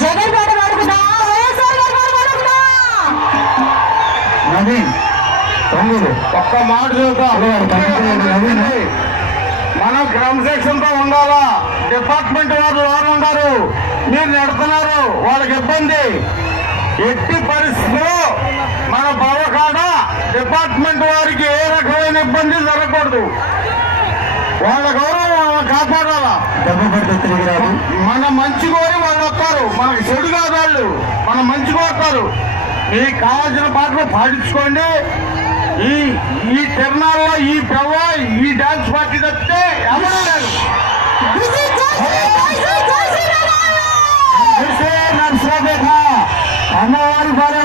జగన్ పాట పాడుకుందా వైఎస్ఆర్ గారు పాట పాడుకుందా నవీన్ తొమ్మిది ఒక్క మాట చెబుతా. మనం క్రమశిక్షణతో ఉండాలా. డిపార్ట్మెంట్ వాళ్ళు ఎవరు ఉన్నారు, మీరు నడుతున్నారు, వాళ్ళకి ఇబ్బంది. ఎట్టి పరిస్థితిలో మన బావకాడ డిపార్ట్మెంట్ వారికి ఏ రకమైన ఇబ్బంది జరగకూడదు. వాళ్ళ గౌరవం వాళ్ళని కాపాడాలా. మన మంచి కోరి వాళ్ళు వస్తారు, మనకు చెడు కాదు వాళ్ళు, మన మంచి కోరుతారు. మీకు కావాల్సిన పాటలు పాటించుకోండి. ఈ తిరణాల్లో ఈ పెవ ఈ డాన్స్ పార్టీ తప్పితే ఎవరు లేదు. అమ్మవారి భార్య